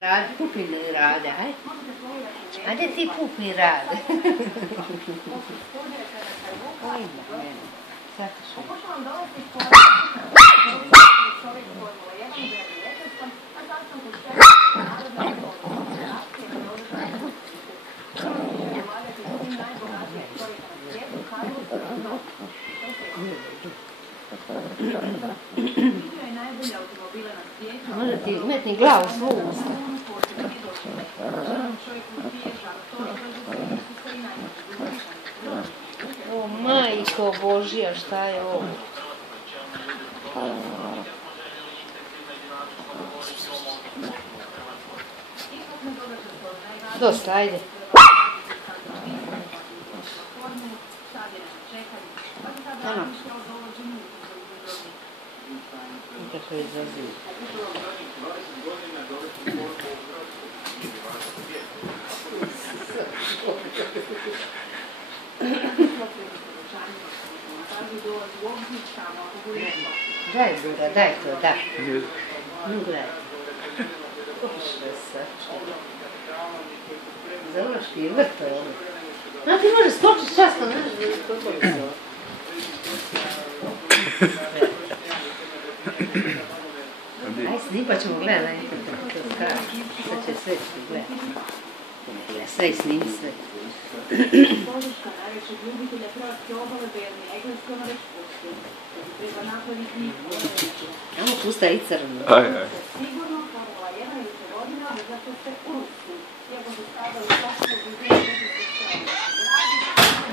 Radi, pupi radi, ajde. Ajde ti pupi radi. Oj, mene. Zato što... Može ti metni glavu svu usta. O, majko Božja, šta je ovo? Dosta, ajde. Ano. Kako je izaziv. Daj, Dura, daj to, da. Nu gledaj. Pošle se. Završki je vrto je ovo. A ti možeš skočiš často, znaš da je skočili se ovo. Aj, snipat ćemo gledati, to skači. Sad će sve ću gledati. Sve i snimi sve. Podrška najvećeg ljubitelja hrvatske obale Berni, Engleskom već postoji. Treba napraviti njih poređenje. Amo pusta i crno. Sigurno Formula 1 juče godina zato se u Rusku. Iako se stavili u Rusku u 2016.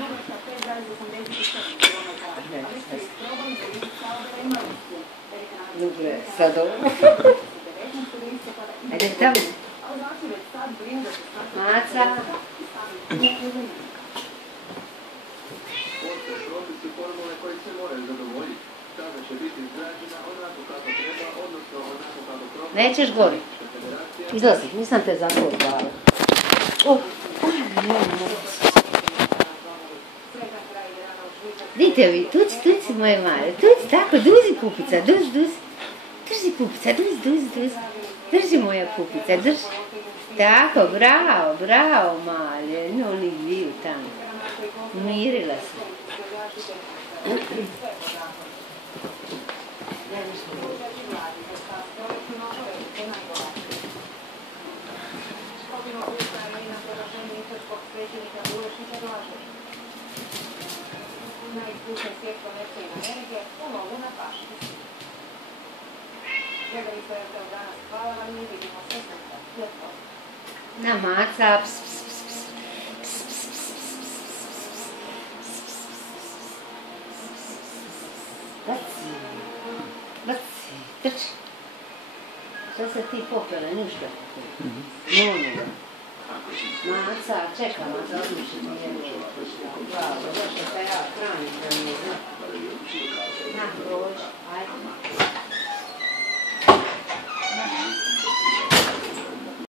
Radi sa 5,87 km. Ali se isprobali da ljudi stavili ima Rusku. Dobre, sad ovo. Ajde tamo. Maca. Nećeš gori. Izlazi, nisam te za to dala. Vidite vi, tuci moje male, tuci tako, duzi pupica, duzi. Drži pupica, duzi. Drži moja pupica, drži. Tako, bravo, male, oni dviju tamo. Umirila se. Na maca, baci, trči. Što se ti popele, ništa? Molim. Maca, čekam, da odmišljam jednu. Bravo, zašto se ja hranim.